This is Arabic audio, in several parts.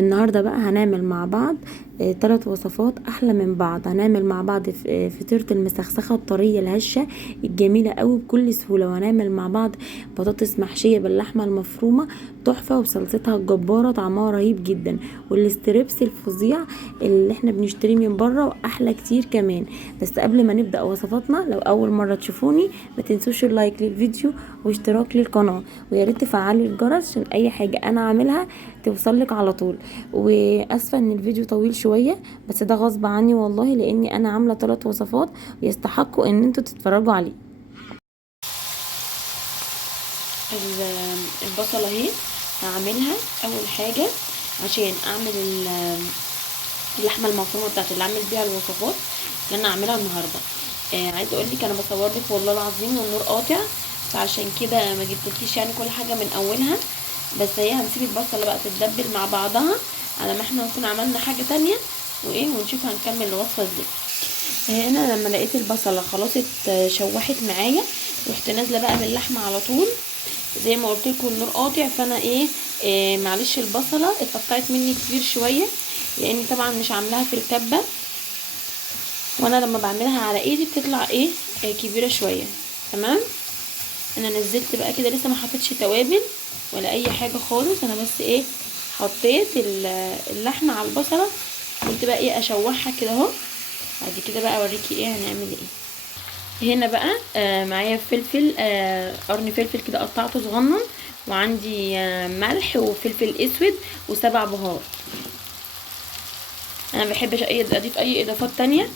النهارده بقى هنعمل مع بعض 3 وصفات احلى من بعض. هنعمل مع بعض فطيره المسخسخه الطريه الهشه الجميله قوي بكل سهوله، وهنعمل مع بعض بطاطس محشيه باللحمه المفرومه تحفه وبصلصتها الجباره طعمها رهيب جدا، والستريبس الفظيع اللي احنا بنشتريه من بره واحلى كتير كمان. بس قبل ما نبدا وصفاتنا، لو اول مره تشوفوني ما تنسوش اللايك للفيديو واشتراك للقناه، ويا ريت تفعلوا الجرس عشان اي حاجه انا اعملها توصلك على طول. واسفه ان الفيديو طويل شويه، بس ده غصب عني والله، لاني انا عامله 3 وصفات يستحقوا ان انتوا تتفرجوا عليه. البصله اهي هعملها اول حاجه عشان اعمل اللحمه المفرومه بتاعتي اللي اعمل بيها الوصفات اللي انا هعملها النهارده. عايزه اقول لك انا بصور لك والله العظيم والنور قاطع، فعشان كده ما جبتلكيش يعني كل حاجه من اولها. بس هي هنسيب البصله بقى تتدبل مع بعضها على ما احنا نكون عملنا حاجه تانية ونشوف هنكمل الوصفه ازاي. هنا لما لقيت البصله خلاص اتشوحت معايا، رحت نازله بقى باللحمه على طول. زي ما قلت لكم النور قاطع، فانا معلش البصله اتقطعت مني كتير شويه، لاني طبعا مش عاملاها في الكبه، وانا لما بعملها على ايدي بتطلع كبيره شويه. تمام. انا نزلت بقى كده، لسه ما حطيتش توابل ولا اي حاجه خالص، انا بس حطيت اللحمه على البصله، قلت بقى اشوحها كده اهو. بعد كده بقى اوريكي هنعمل هنا بقى. معايا فلفل، قرن فلفل كده قطعته صغنن، وعندي ملح وفلفل اسود و7 بهارات. انا ما بحبش اضيف اي اضافات تانية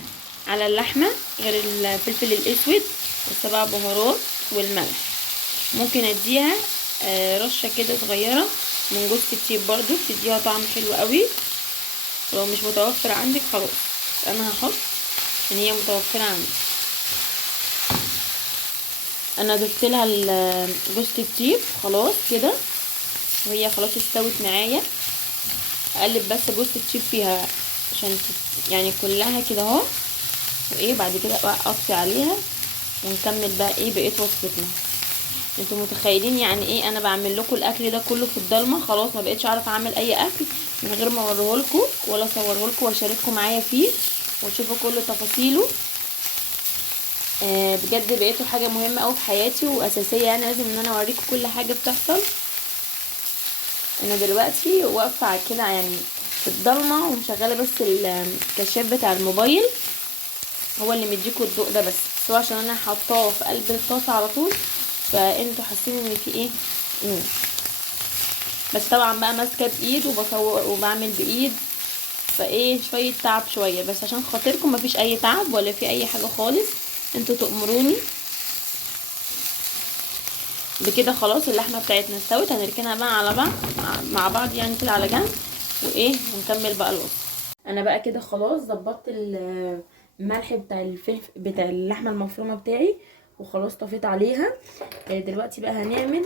على اللحمه غير الفلفل الاسود و7 بهارات والملح. ممكن اديها رشه كده صغيره من جوز الطيب برضو، بتديها طعم حلو قوي. لو مش متوفر عندك خلاص انا هحط عشان هي متوفره عندي. انا ضفت لها جوز الطيب خلاص كده، وهي خلاص استوت معايا. اقلب بس جوز الطيب فيها عشان يعني كلها كده اهو، بعد كده بقى اطفي عليها ونكمل بقى بقيه وصفتنا. انتوا متخيلين يعني انا بعمل لكم الاكل ده كله في الضلمه؟ خلاص ما بقيتش اعرف اعمل اي اكل من غير ما اوريه لكم ولا اصوره لكم واشارككم معايا فيه وتشوفوا كل تفاصيله. بجد بقيتوا حاجه مهمه قوي في حياتي واساسيه، يعني لازم ان انا اوريكم كل حاجه بتحصل. انا دلوقتي واقفه كده يعني في الضلمه ومشغله بس الكشاف بتاع الموبايل، هو اللي مديكوا الضوء ده، بس هو عشان انا حاطاه في قلب الطاسه على طول، فانتوا حاسين ان في نور. بس طبعا بقى ماسكه بايد وبصور وبعمل بايد، شويه تعب شويه، بس عشان خاطركم مفيش اي تعب ولا في اي حاجه خالص، انتوا تأمروني بكده. خلاص اللحمه بتاعتنا استوت، هنركنها بقى على بعض مع بعض يعني كده على جنب، ونكمل بقى الوصفه. انا بقى كده خلاص ظبطت الملح بتاع الفلفل بتاع اللحمه المفرومه بتاعي، وخلاص طفيت عليها. دلوقتي بقى هنعمل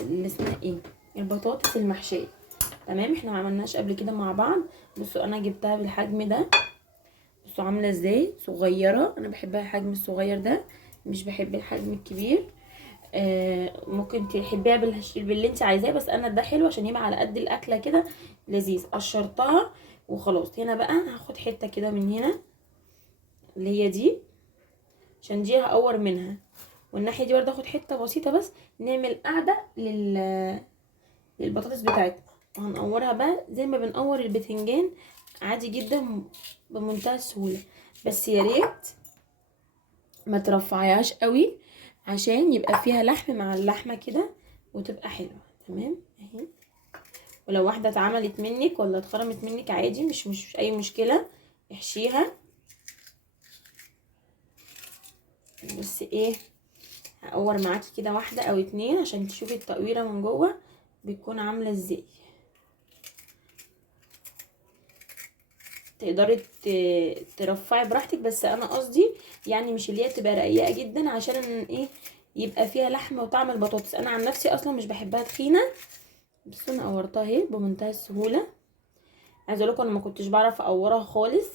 اللي اسمها البطاطس المحشيه. تمام، احنا ما عملناش قبل كده مع بعض. بصوا انا جبتها بالحجم ده، بصوا عامله ازاي صغيره. انا بحبها الحجم الصغير ده، مش بحب الحجم الكبير. ممكن تحبيها باللي انت عايزاه، بس انا ده حلو عشان يبقى على قد الاكله كده لذيذ. قشرتها وخلاص. هنا بقى هاخد حته كده من هنا اللي هي دي، عشان دي هقور منها، والناحيه دي برضه اخد حته بسيطه بس نعمل قاعده للبطاطس بتاعتنا. وهنقورها بقى زي ما بنقور البتنجان عادي جدا بمنتهى السهوله، بس يا ريت ما ترفعيهاش قوي عشان يبقى فيها لحم مع اللحمه كده وتبقى حلوه. تمام اهي. ولو واحده اتعملت منك ولا اتخرمت منك عادي، مش اي مشكله، احشيها. بس هقور معاكي كده واحده او اتنين عشان تشوفي التقويره من جوه بتكون عامله ازاي. تقدري ترفعي براحتك، بس انا قصدي يعني مش اللي هي تبقى رقيقه جدا، عشان يبقى فيها لحمه وطعم البطاطس. انا عن نفسي اصلا مش بحبها تخينه. بس انا قورتها اهي بمنتهى السهوله. عايزه اقول لكم انا ما كنتش بعرف اقورها خالص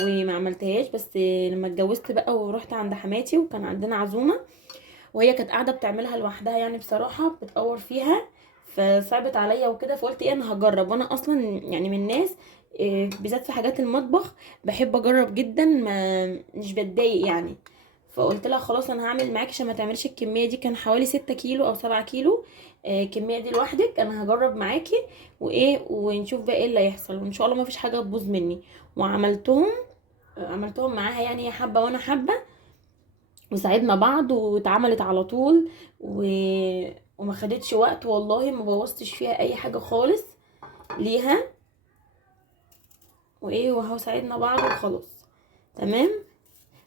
وما عملتهاش، بس لما اتجوزت بقى ورحت عند حماتي وكان عندنا عزومه، وهي كانت قاعده بتعملها لوحدها، يعني بصراحه بتقور فيها، فصعبت عليا وكده، فقلت ايه انا هجرب. وانا اصلا يعني من الناس بالذات في حاجات المطبخ بحب اجرب جدا، ما مش بتضايق يعني. فقلت لها خلاص انا هعمل معاكي عشان ما تعملش الكميه دي، كان حوالي 6 كيلو او 7 كيلو. الكميه دي لوحدك انا هجرب معاكي وايه، ونشوف بقى ايه اللي هيحصل، وان شاء الله ما فيش حاجه تبوظ مني. وعملتهم عملتهم معاها يعني، هي حبه وانا حبه، وساعدنا بعض واتعملت على طول وما خدتش وقت والله، ما بوظتش فيها اي حاجه خالص ليها. وايه وهو ساعدنا بعض وخلاص تمام.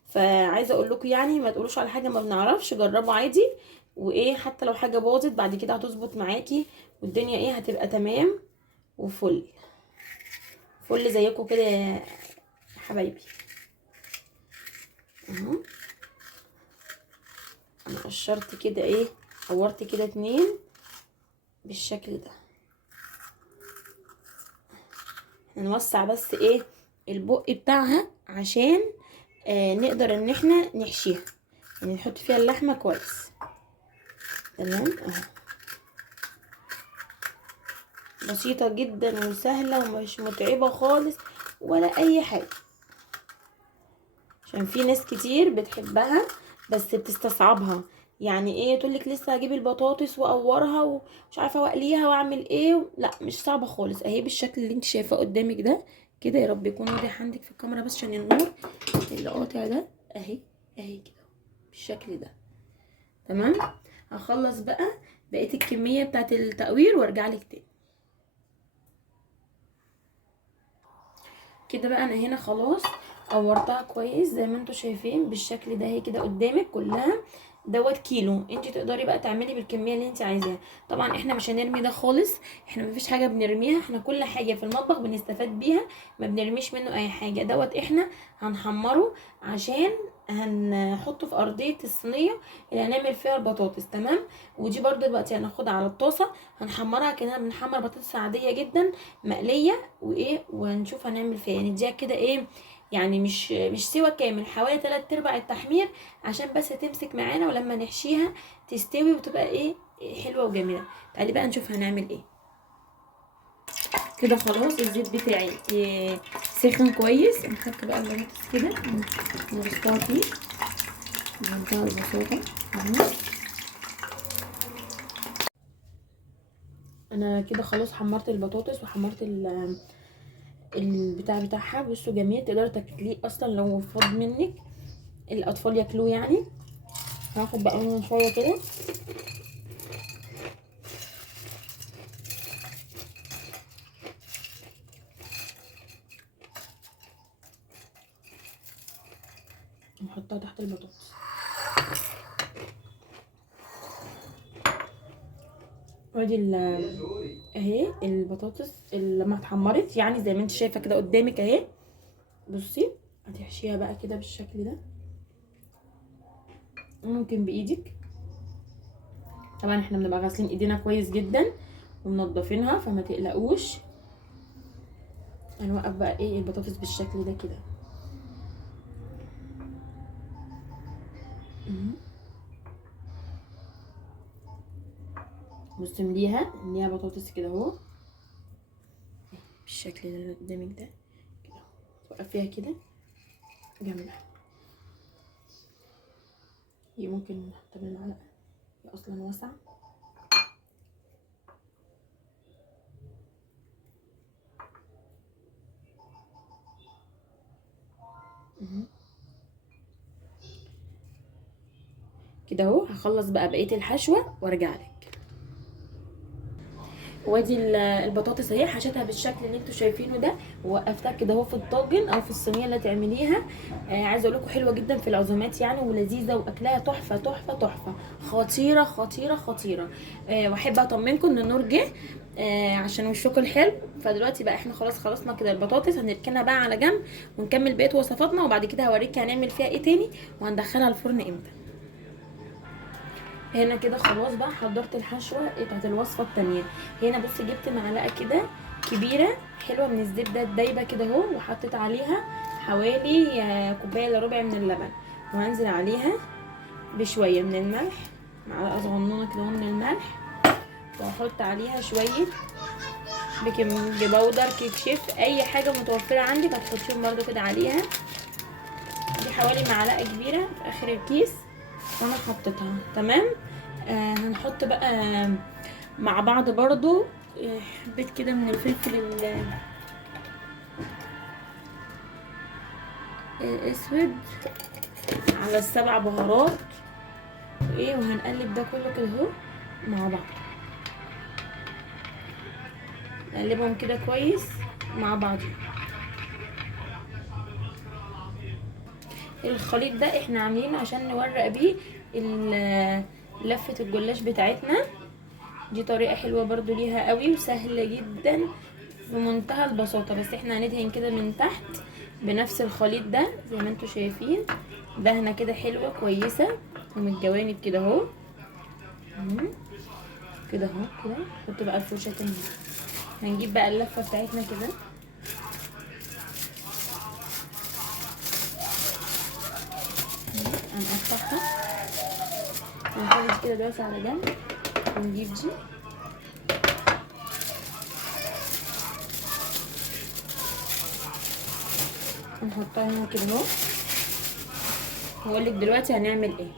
فعايزه اقول لكم يعني ما تقولوش على حاجه ما بنعرفش، جربوا عادي. وايه حتى لو حاجه باظت بعد كده هتظبط معاكي، والدنيا ايه هتبقى تمام وفل فل زيكم كده يا حبايبي. اهو انا قشرت كده ايه، قورت كده 2 بالشكل ده. هنوسع بس ايه البق بتاعها عشان نقدر ان احنا نحشيها، يعني نحط فيها اللحمه كويس تمام. اهو بسيطه جدا وسهله ومش متعبه خالص ولا اي حاجه، عشان في ناس كتير بتحبها بس بتستصعبها. يعني ايه تقولك لسه هجيب البطاطس واقورها ومش عارفه واقليها واعمل ايه، لا مش صعبه خالص. اهي بالشكل اللي انت شايفاه قدامك ده كده، يا رب يكون واضح عندك في الكاميرا بس عشان النور اللي قاطع ده. اهي اهي كده بالشكل ده تمام. هخلص بقى بقيه الكميه بتاعت التقوير وارجع لك تاني. كده بقى انا هنا خلاص قورتها كويس زي ما انتوا شايفين بالشكل ده، هي كده قدامك كلها. دوت كيلو، انت تقدري بقى تعملي بالكميه اللي انت عايزاها. طبعا احنا مش هنرمي ده خالص، احنا مفيش حاجه بنرميها، احنا كل حاجه في المطبخ بنستفاد بيها، ما بنرميش منه اي حاجه. دوت احنا هنحمره عشان هنحطه في ارضيه الصينيه اللي هنعمل فيها البطاطس تمام. ودي برضو دلوقتي هناخدها على الطاسه هنحمرها كاننا بنحمر بطاطس عاديه جدا مقليه، وايه ونشوف هنعمل فيها يعني نديها كده ايه، يعني مش سوا كامل، حوالي 3/4 التحمير عشان بس تمسك معانا، ولما نحشيها تستوي وتبقى ايه حلوه وجميله. تعالي بقى نشوف هنعمل ايه. كده خلاص الزيت بتاعي سخن كويس، نحط بقى البطاطس كده نرصها فيه بمنتهى البساطه. انا كده خلاص حمرت البطاطس وحمرت البتاع بتاعها. بصوا جميل، تقدري تاكليه اصلا لو فاض منك الاطفال ياكلوه يعني. هاخد بقى منه شويه كده ونحطها تحت البطاطس. ادي اهي البطاطس لما اتحمرت يعني زي ما انت شايفه كده قدامك اهي. بصي هتحشيها بقى كده بالشكل ده، ممكن بايدك. طبعا احنا بنبقى غاسلين ايدينا كويس جدا ومنضفينها فما تقلقوش. هنوقف بقى ايه البطاطس بالشكل ده كده. بصي نمليها بطاطس كده اهو بالشكل اللي قدامك ده كده، توقفيها كده جنبها. هي ممكن نحطها بالمعلقه، هي اصلا واسعه. كده اهو. هخلص بقى بقيه الحشوه وارجع لك. وادي البطاطس اهي حشيتها بالشكل اللي انتوا شايفينه ده، ووقفتها كده اهو في الطاجن او في الصينيه اللي تعمليها. عايزه اقول لكم حلوه جدا في العزومات يعني، ولذيذه واكلها تحفه تحفه تحفه، خطيره خطيره خطيره. واحب اطمنكم ان النور جه عشان وشكم الحلو. فدلوقتي بقى احنا خلاص خلصنا كده البطاطس، هنركنها بقى على جنب ونكمل بقيه وصفاتنا، وبعد كده هوريكي هنعمل فيها ايه تاني وهندخلها الفرن امتى. هنا كده خلاص بقى حضرت الحشوه بتاعت الوصفه التانية. هنا بصي جبت معلقه كده كبيره حلوه من الزبده الدايبه كده اهو، وحطيت عليها حوالي كوبايه الا ربع من اللبن، وهنزل عليها بشويه من الملح، معلقه صغنونه كده من الملح، واحط عليها شويه بيكنج باودر، كيك شيف، اي حاجه متوفره عندك هتحطيهم برده كده عليها. دي حوالي معلقه كبيره في اخر الكيس وانا حطيتها. تمام. هنحط بقى مع بعض برضو حبيت كده من الفلفل الاسود على السبع بهارات وايه، وهنقلب ده كله كده اهو مع بعض، نقلبهم كده كويس مع بعض. الخليط ده احنا عاملينه عشان نورق بيه لفة الجلاش بتاعتنا. دي طريقة حلوة برضو ليها قوي وسهلة جدا في منتهى البساطة. بس احنا هندهن كده من تحت بنفس الخليط ده زي ما انتوا شايفين، دهنة كده حلوة كويسة، ومن الجوانب كده اهو كده اهو كده. نحط بقى الفرشة تاني، هنجيب بقى اللفة بتاعتنا كده هنقطعها، هنخلص كده دلوقتي على جنب، ونجيب دي ونحطها هنا كده اهو. هقولك دلوقتي هنعمل ايه.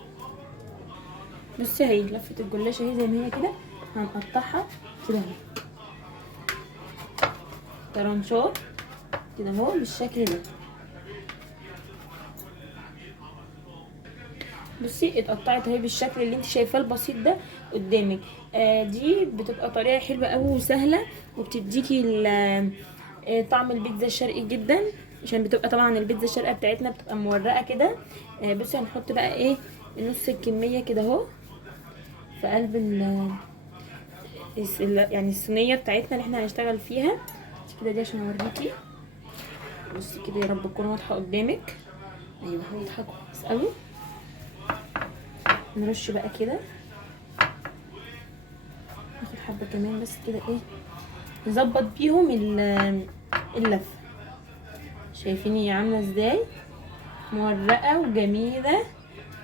بصي اهي لفه الجلاشه اهي زي ما هي كده، هنقطعها كده اهو طرنشات كده اهو بالشكل ده. بصي اتقطعت اهي بالشكل اللي انت شايفاه البسيط ده قدامك. دي بتبقى طريقه حلوه قوي وسهله، وبتديكي طعم البيتزا الشرقي جدا، عشان بتبقى طبعا البيتزا الشرقيه بتاعتنا بتبقى مورقه كده. بصي هنحط بقى ايه نص الكميه كده اهو في قلب يعني الصينيه بتاعتنا اللي احنا هنشتغل فيها كده دي، عشان اوريكي. بصي كده يا رب تكون واضحه قدامك. ايوه واضحه كويس قوي. نرش بقى كده، ناخد حبه كمان بس كده ايه نظبط بيهم اللفه. شايفين هي عامله ازاي مورقه وجميله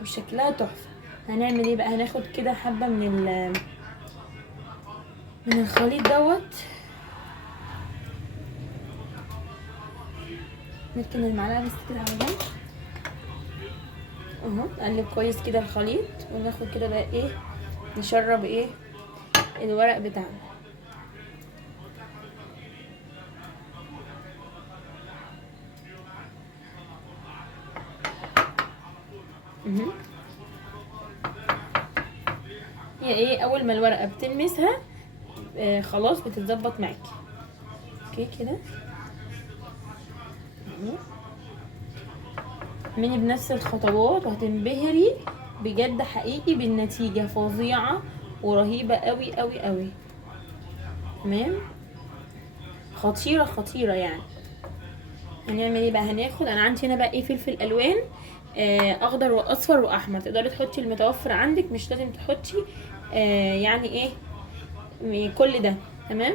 وشكلها تحفه. هنعمل ايه بقى، هناخد كده حبه من الخليط دوت، نركن المعلقه بس كده على جنب اهو. نقلب كويس كده الخليط، وناخد كده بقى ايه نشرب ايه الورق بتاعنا. هي ايه اول ما الورقه بتلمسها خلاص بتتظبط معاكي. اوكي كده اعملي بنفس الخطوات وهتنبهري بجد حقيقي بالنتيجه، فظيعه ورهيبه قوي قوي قوي. تمام، خطيره خطيره يعني. هنعمل ايه بقى، هناخد انا عندي هنا بقى ايه فلفل الوان اخضر واصفر واحمر، تقدري تحطي المتوفر عندك، مش لازم تحطي يعني ايه كل ده. تمام،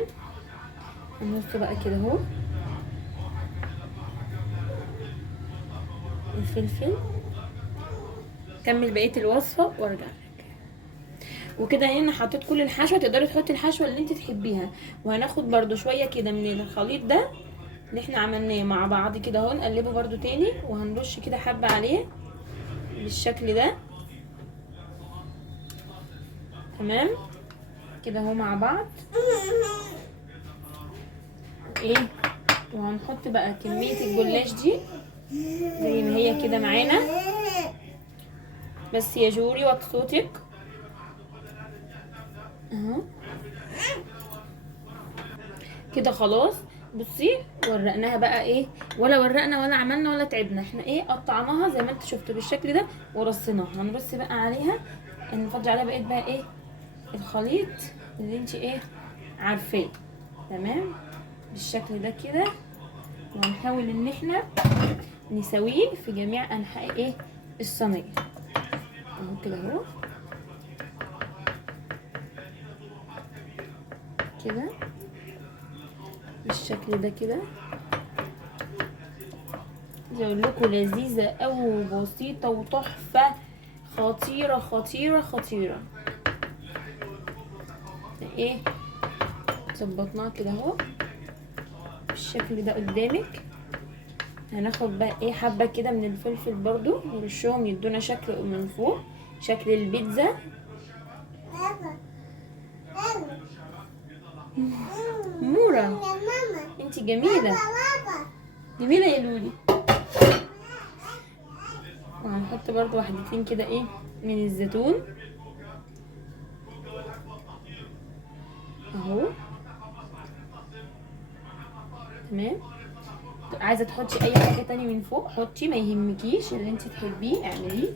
هنحط بقى كده اهو الفلفل. كمل بقيه الوصفه وارجع لك. وكده هنا حطيت كل الحشوه، تقدري تحطي الحشوه اللي انت تحبيها. وهناخد برده شويه كده من الخليط ده اللي احنا عملناه مع بعض كده اهو، نقلبه برده تاني، وهنرش كده حبه عليه بالشكل ده. تمام كده اهو مع بعض ايه. وهنحط بقى كميه الجلاش دي زي ما هي كده معانا. بس يا جوري وطي صوتك اهو كده خلاص. بصي ورقناها بقى ايه، ولا ورقنا ولا عملنا ولا تعبنا، احنا ايه قطعناها زي ما انت شفتوا بالشكل ده ورصيناها. هنرص بقى عليها، نفضي عليها بقيت بقى ايه الخليط اللي انت ايه عارفاه. تمام بالشكل ده كده، وهنحاول ان احنا نسويه في جميع انحاء ايه الصينيه اهو كده اهو كده بالشكل ده كده. زي اقول لكم لذيذه او بسيطه وتحفه، خطيره خطيره خطيره. ايه ظبطناها كده اهو بالشكل ده قدامك. هناخد بقى ايه حبه كده من الفلفل برضو نرشهم يدونا شكل من فوق شكل البيتزا. مورا انتي جميله جميله يا لولي. وهنحط برضو واحدتين كده ايه من الزيتون اهو تمام. عايزه تحطي اي حاجه تاني من فوق حطي ما يهمكيش اللي انت تحبيه اعمليه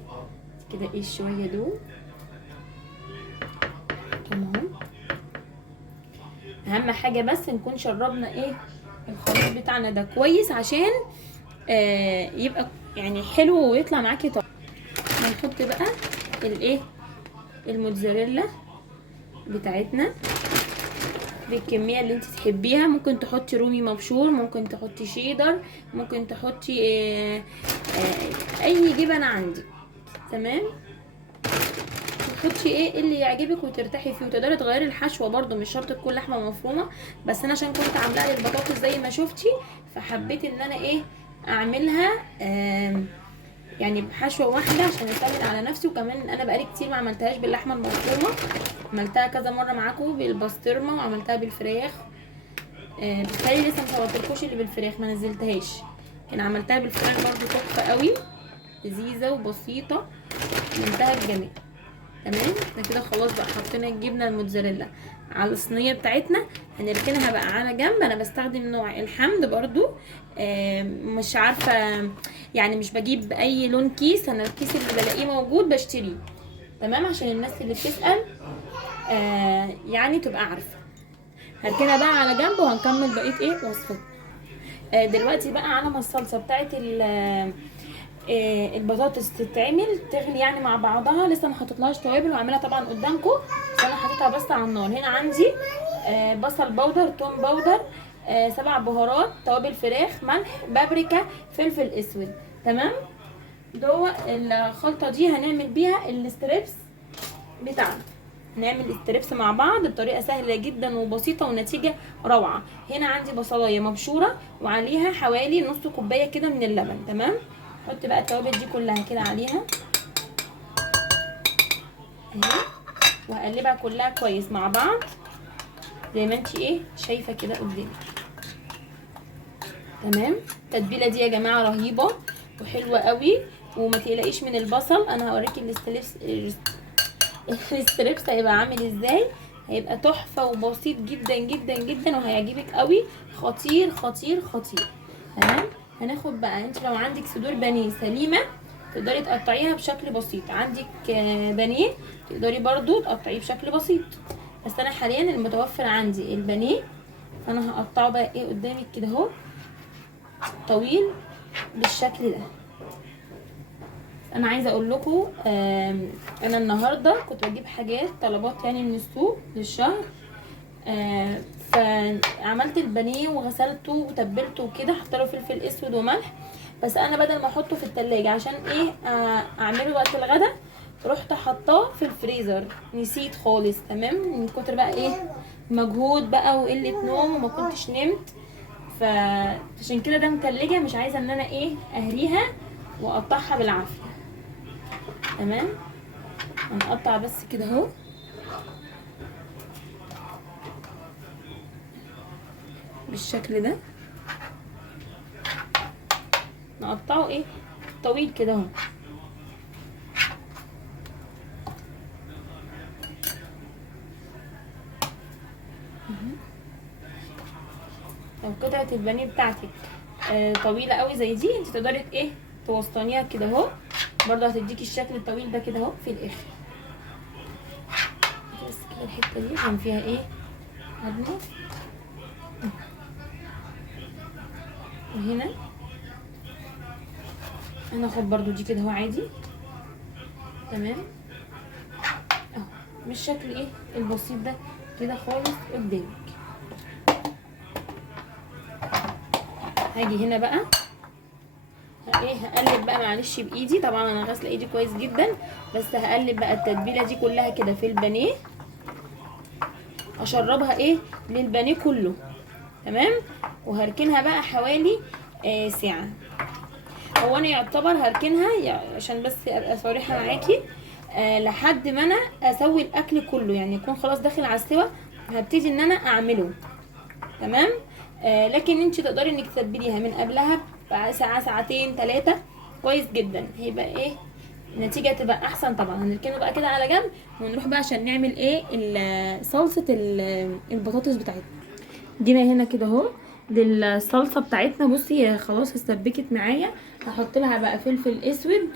كده. ايه شويه دول تمام. اهم حاجه بس نكون شربنا ايه الخليط بتاعنا ده كويس عشان يبقى يعني حلو ويطلع معاكي طعم. هنحط بقى الايه الموتزاريلا بتاعتنا بالكميه اللي انت تحبيها. ممكن تحطي رومي مبشور، ممكن تحطي شيدر، ممكن تحطي اي جبن عندك تمام. تحطي ايه اللي يعجبك وترتاحي فيه. وتقدري تغيري الحشوه برده مش شرط تكون لحمه مفرومه، بس انا عشان كنت عاملاها للبطاطس زي ما شفتي فحبيت ان انا ايه اعملها يعني بحشوه واحده عشان اسهل على نفسي. وكمان انا بقالي كتير ما عملتهاش باللحمه المفرومه، عملتها كذا مره معاكم بالبسطرمه وعملتها بالفراخ. بتخيلي لسه مصورتلكوش اللي بالفراخ ما نزلتهاش، كان عملتها بالفراخ برده تحفه قوي لذيذه وبسيطه منتهى الجمال تمام. احنا كده خلاص بقى حطينا الجبنه الموتزاريلا على الصينيه بتاعتنا. هنركنها بقى على جنب. انا بستخدم نوع الحمد برضو مش عارفه يعني مش بجيب اي لون كيس، انا الكيس اللي بلاقيه موجود بشتريه تمام عشان الناس اللي بتسال يعني تبقى عارفه. هركنها بقى على جنب وهنكمل بقيه ايه وصفتنا. دلوقتي بقى على ما الصلصه بتاعت البطاطس تتعمل تغلي يعني مع بعضها. لسه ما حطيتلهاش توابل وعاملها طبعا قدامكم، بس انا حطيتها بس على النار. هنا عندي بصل بودر، توم بودر، 7 بهارات، توابل فراخ، ملح، بابريكا، فلفل اسود تمام. جوه الخلطه دي هنعمل بيها الستريبس بتاعنا. هنعمل الستريبس مع بعض بطريقه سهله جدا وبسيطه ونتيجه روعه. هنا عندي بصلايه مبشوره وعليها حوالي نص كوبايه كده من اللبن تمام. احط بقى التوابل دي كلها كده عليها اهي وهقلبها كلها كويس مع بعض زي ما انتي ايه شايفه كده قدامك تمام. التتبيله دي يا جماعه رهيبه وحلوه قوي وما تقلقيش من البصل. انا هوريكي الستريبس هيبقى عامل ازاي. هيبقى تحفه وبسيط جدا جدا جدا وهيعجبك قوي. خطير خطير خطير تمام. هناخد بقى انت لو عندك صدور بانيه سليمه تقدري تقطعيها بشكل بسيط. عندك بانيه تقدري برضو تقطعيه بشكل بسيط، بس انا حاليا المتوفر عندي البانيه فانا هقطعه بقى ايه قدامك كده اهو طويل بالشكل ده. انا عايزه اقول لكم انا النهارده كنت بجيب حاجات طلبات يعني من السوق للشهر فعملت البانيه وغسلته وتبلته وكده حطيت له فلفل اسود وملح. بس انا بدل ما احطه في التلاجة عشان ايه اعمله وقت الغدا رحت حطاه في الفريزر نسيت خالص تمام من كتر بقى ايه مجهود بقى وقله نوم وما كنتش نمت. فعشان كده ده متلجه مش عايزه ان انا ايه اهريها واقطعها بالعافيه تمام. هنقطع بس كده اهو بالشكل ده. نقطعه ايه طويل كده اهو لو قطعه البانيه بتاعتك طويله قوي زي دي انت تقدري ايه توسطنيها كده اهو برضه هتديكي الشكل الطويل ده كده اهو في الاخر. بس كده الحته دي كان فيها ايه عدمه وهنا هناخد برضو دي كده اهو عادي تمام اهو بالشكل ايه البسيط ده كده خالص قدامك. هاجي هنا بقى ايه هقلب بقى معلش بايدي طبعا انا غاسله ايدي كويس جدا بس هقلب بقى التتبيله دي كلها كده في البانيه اشربها ايه للبانيه كله. تمام. وهركنها بقى حوالي ساعه. هو انا يعتبر هركنها عشان بس ابقى صريحه معاكي، لحد ما انا اسوي الاكل كله، يعني يكون خلاص داخل على السوا، هبتدي ان انا اعمله. تمام. لكن انت تقدري انك تتبليها من قبلها ساعه ساعتين 3 كويس جدا، هيبقى ايه النتيجه تبقى احسن. طبعا هنركنه بقى كده على جنب، ونروح بقى عشان نعمل ايه صلصه البطاطس بتاعتنا. جينا هنا كده اهو للصلصه بتاعتنا. بصي هي خلاص استبكت معايا. هحط لها بقى فلفل اسود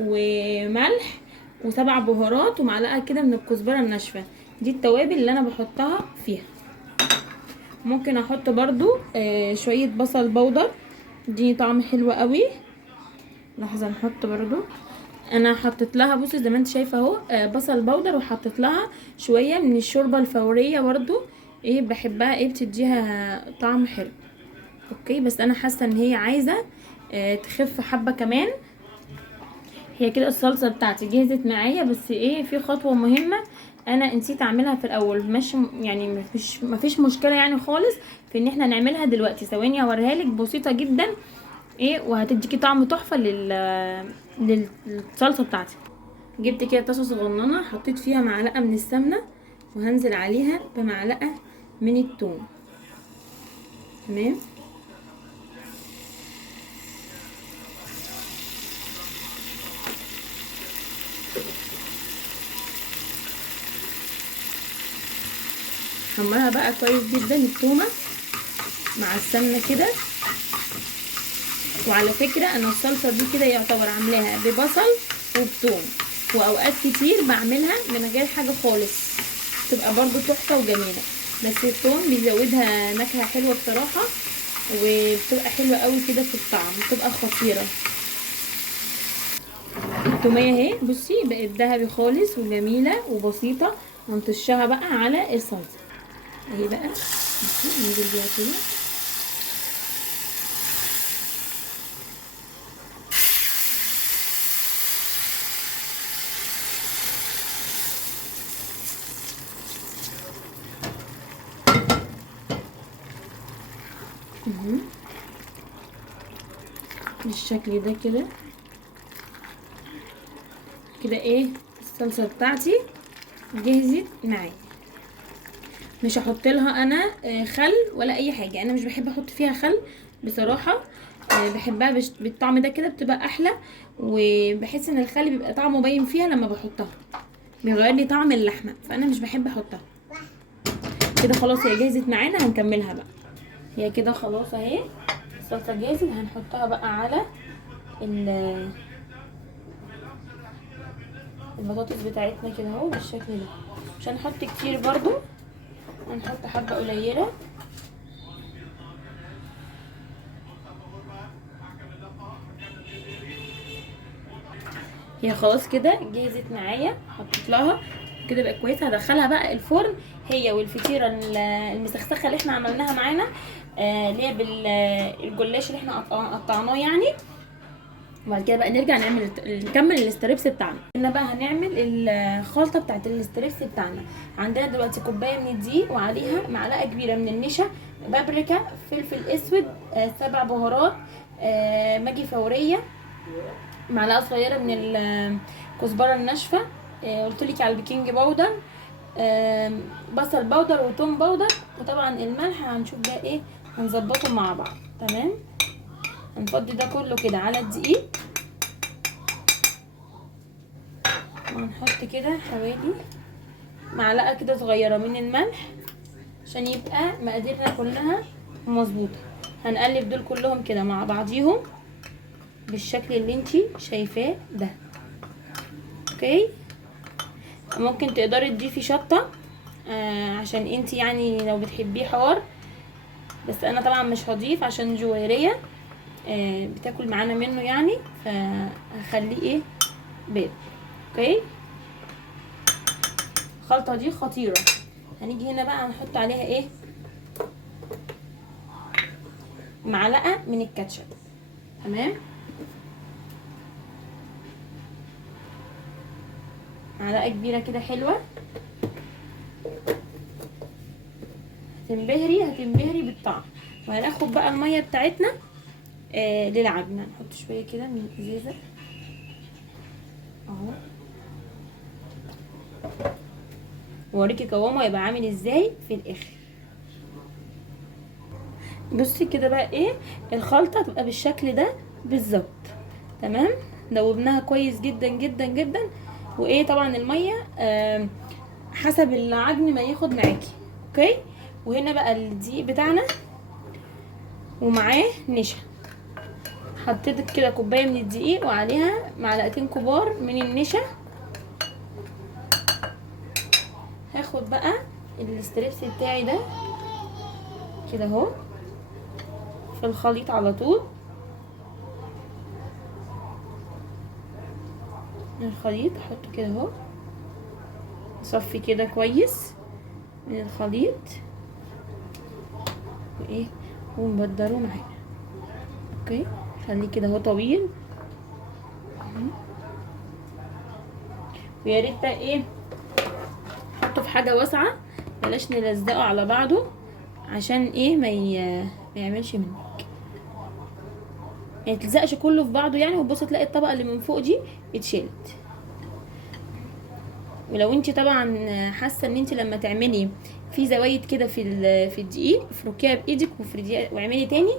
وملح و7 بهارات ومعلقه كده من الكزبره الناشفه. دي التوابل اللي انا بحطها فيها. ممكن احط برضو شويه بصل بودر، دي طعم حلو قوي. لحظه نحط برضو. انا حطيت لها بصي زي ما انت شايفه اهو بصل بودر، وحطيت لها شويه من الشوربه الفوريه برضو. ايه بحبها، ايه بتديها طعم حلو. اوكي بس انا حاسه ان هي عايزه تخف حبه كمان. هي كده الصلصه بتاعتي جهزت معايا، بس ايه في خطوه مهمه انا نسيت اعملها في الاول. مش يعني مفيش مشكله يعني خالص في ان احنا نعملها دلوقتي. ثواني اوريها لك، بسيطه جدا ايه وهتديكي طعم تحفه للصلصه بتاعتي. جبت كده طاسه صغننه، حطيت فيها معلقه من السمنه، وهنزل عليها بمعلقه من الثوم. تمام. حمرها بقى كويس جدا التومه مع السمنه كده. وعلى فكره انا الصلصه دي كده يعتبر عاملاها ببصل وبثوم، واوقات كتير بعملها من غير حاجه خالص، تبقى برضو تحفه وجميله. بس الثوم بيزودها نكهه حلوه بصراحه، وبتبقى حلوه قوي كده في الطعم، بتبقى خطيره. التوميه اهي بصي بقت ذهبي خالص وجميله وبسيطه. هنطشها بقى على الصلصه اهي بقى. بصي ننزل بيها كده. بالشكل ده كده. كده ايه الصلصه بتاعتي جهزت معايا. مش هحط لها انا خل ولا اي حاجه، انا مش بحب احط فيها خل بصراحه. بحبها بالطعم ده كده بتبقى احلى، وبحس ان الخل بيبقى طعمه باين فيها لما بحطها، بيغير لي طعم اللحمه، فانا مش بحب احطها. كده خلاص هي جهزت معانا، هنكملها بقى. هي كده خلاص اهي الصلصه جاهزه. هنحطها بقى على البطاطس بتاعتنا كده اهو بالشكل ده. مش هنحط كتير برضو، هنحط حبه قليله. هي خلاص كده جهزت معايا، حطيت لها كده بقى كويسه. هدخلها بقى الفرن هي والفطيره المسخسخه اللي احنا عملناها معانا، اللي هي بالجلاش اللي احنا قطعناه يعني. وبعد كده بقى نرجع نكمل الاستريبس بتاعنا. هنا بقى هنعمل الخلطه بتاعت الاستريبس بتاعنا. عندنا دلوقتي كوبايه من الدقيق، وعليها معلقه كبيره من النشا، بابريكا، فلفل اسود، 7 بهارات، ماجي فوريه، معلقه صغيره من الكزبره الناشفه، قلتلك على البيكنج باودر، بصل باودر وتوم باودر، وطبعا الملح هنشوف ده ايه هنظبطه مع بعض. تمام. هنفضي ده كله كده على الدقيق، وهنحط كده حوالي معلقه كده صغيره من الملح عشان يبقى مقاديرنا كلها مظبوطه. هنقلب دول كلهم كده مع بعضيهم بالشكل اللي انتي شايفاه ده. اوكي. ممكن تقدري تضيفي شطه عشان انتي يعني لو بتحبيه حار، بس انا طبعا مش هضيف عشان جويريه بتاكل معانا منه يعني، فهخليه ايه بيض. اوكي. الخلطه دي خطيره. هنيجي هنا بقى هنحط عليها ايه معلقه من الكاتشب. تمام. معلقه كبيره كده حلوه. هتنبهري بالطعم. وهناخد بقى الميه بتاعتنا للعجنه. نحط شويه كده من الازازه اهو، واوريكي قوامه هيبقى عامل ازاي في الاخر. بصي كده بقى ايه الخلطه تبقى بالشكل ده بالظبط. تمام، دوبناها كويس جدا جدا جدا. وايه طبعا الميه حسب العجن ما ياخد معاكي. اوكي، وهنا بقى الدقيق بتاعنا ومعاه نشا. حطيت كده كوبايه من الدقيق وعليها معلقتين كبار من النشا. هاخد بقى الستريبس بتاعي ده كده اهو في الخليط على طول. الخليط احطه كده اهو، نصفي كده كويس من الخليط وايه ونبدره معانا. اوكي، خليه كده اهو طويل. ويا ريت بقى ايه نحطه في حاجه واسعه، بلاش نلزقه على بعضه عشان ايه ما يعملش منك، ما يتلزقش كله في بعضه يعني. وتبصي تلاقي الطبقه اللي من فوق دي اتشالت. ولو انت طبعا حاسه ان انت لما تعملي في زوايد كده في الدقيق، افركيها بايدك وافرديها واعملي تاني،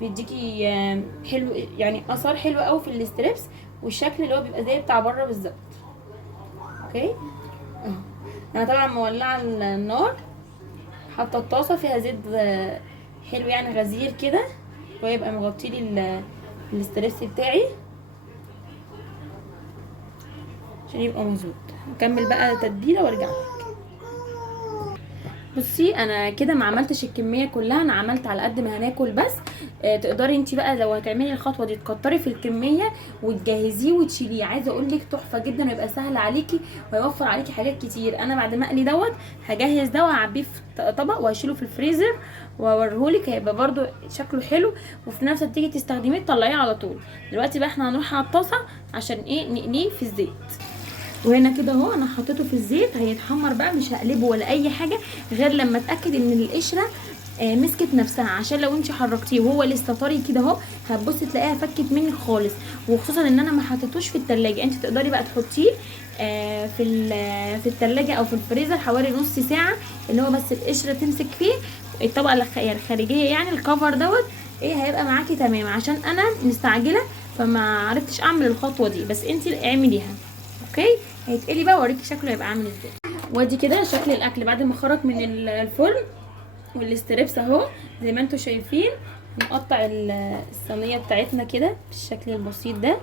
بيديكي حلو يعني، اثار حلوه قوي في الاستريبس، والشكل اللي هو بيبقى زي بتاع بره بالظبط. اوكي، انا طبعا مولعه النار، حاطه الطاسه فيها زيت حلو يعني غزير كده، ويبقى مغطي لي الاستريبس بتاعي عشان يبقى مظبوط. نكمل بقى تتبيله وارجع لك. بصي انا كده ما عملتش الكميه كلها، انا عملت على قد ما هناكل بس. تقدري انت بقى لو هتعملي الخطوه دي تكتري في الكميه وتجهزيه وتشيليه. عايزه اقول لك تحفه جدا، ويبقى سهل عليكي ويوفر عليكي حاجات كتير. انا بعد ما اقلي هجهز ده وهعبيه في طبق وهشيله في الفريزر واوريهولك، هيبقى برده شكله حلو، وفي نفس الوقت تيجي تستخدميه تطلعيه على طول. دلوقتي بقى احنا هنروح على الطاسه عشان ايه نقليه في الزيت. وهنا كده اهو انا حطيته في الزيت هيتحمر بقى، مش هقلبه ولا اي حاجه غير لما اتاكد ان القشره مسكت نفسها، عشان لو انت حركتيه وهو لسه طري كده اهو هتبصي تلاقيها فكت منك خالص. وخصوصا ان انا ما حطيتوش في التلاجة، انت تقدري بقى تحطيه في التلاجة او في الفريزر حوالي نص ساعه، اللي هو بس القشره تمسك فيه الطبقه الخارجيه يعني الكفر دوت ايه هيبقى معاكي تمام. عشان انا مستعجله فما عرفتش اعمل الخطوه دي، بس انت اعمليها. اوكي، هيتقلي بقى واوريكي شكله هيبقى عامل ازاي. وادي كده شكل الاكل بعد ما خرج من الفرن، والاستريبس اهو زي ما انتم شايفين. نقطع الصينيه بتاعتنا كده بالشكل البسيط ده.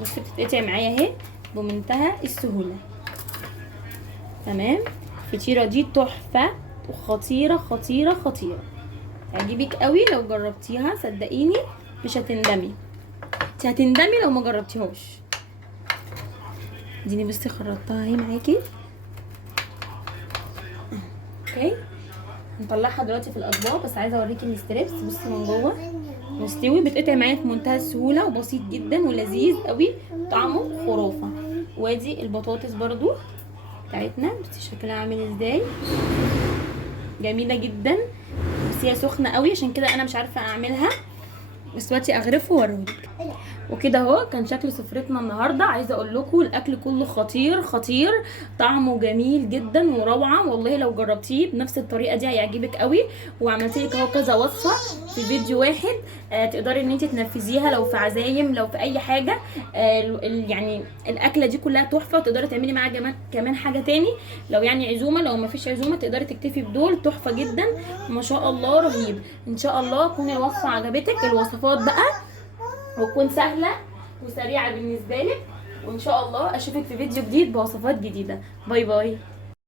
بصي بتتقطع معايا اهي بمنتهى السهوله. تمام، الفطيره دي تحفه وخطيره خطيره خطيره، تعجبك قوي لو جربتيها. صدقيني مش هتندمي، انت هتندمي لو ما جربتيهاش. اديني بصي خرطتها اهي معاكي. اوكي، هنطلعها دلوقتي في الاطباق، بس عايزه اوريكي الاستريبس. بصي من جوه مستوي، بتقطع معايا في منتهى السهوله وبسيط جدا ولذيذ قوي، طعمه خرافه. وادي البطاطس برضو بتاعتنا، بصي شكلها عامل ازاي، جميله جدا. بس هي سخنه قوي عشان كده انا مش عارفه اعملها، بس دلوقتي اغرفه واوريهولك. وكده اهو كان شكل سفرتنا النهارده. عايزه اقول لكم الاكل كله خطير خطير، طعمه جميل جدا وروعه. والله لو جربتيه بنفس الطريقه دي هيعجبك قوي. وعملت لك اهو كذا وصفه في فيديو واحد، تقدري ان انت تنفذيها لو في عزايم لو في اي حاجه. يعني الاكله دي كلها تحفه، وتقدري تعملي معاها كمان حاجه تاني لو يعني عزومه. لو ما فيش عزومه تقدري تكتفي بدول، تحفه جدا ما شاء الله رهيب. ان شاء الله تكون الوصفه عجبتك، الوصفات بقى وتكون سهله وسريعه بالنسبه لك. وان شاء الله اشوفك في فيديو جديد بوصفات جديده. باي باي.